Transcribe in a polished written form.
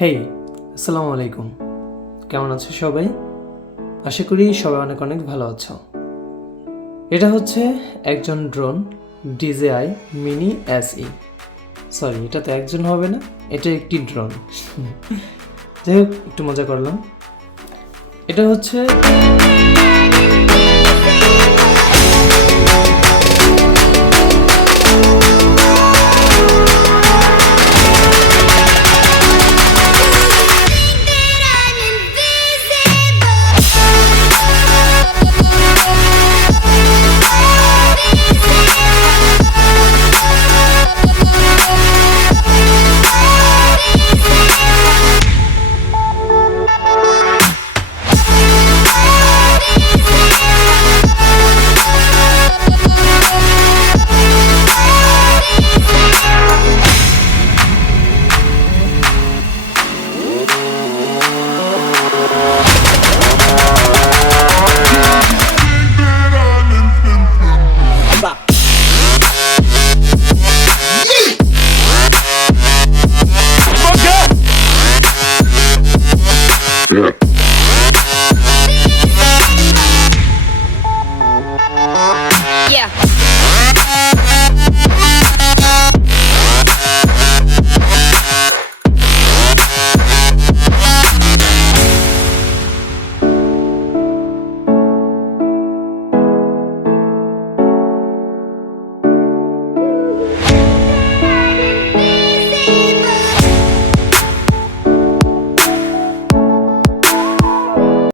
হেই, আসসালামু আলাইকুম। কেমন আছো সবাই? আশা করি সবাই অনেক অনেক ভালো আছো। এটা হচ্ছে একজন drone DJI mini SE। Sorry, এটা তো একজন হবে না, এটা একটি ড্রোন। যাই হোক, একটু মজা করলাম। এটা হচ্ছে Yeah.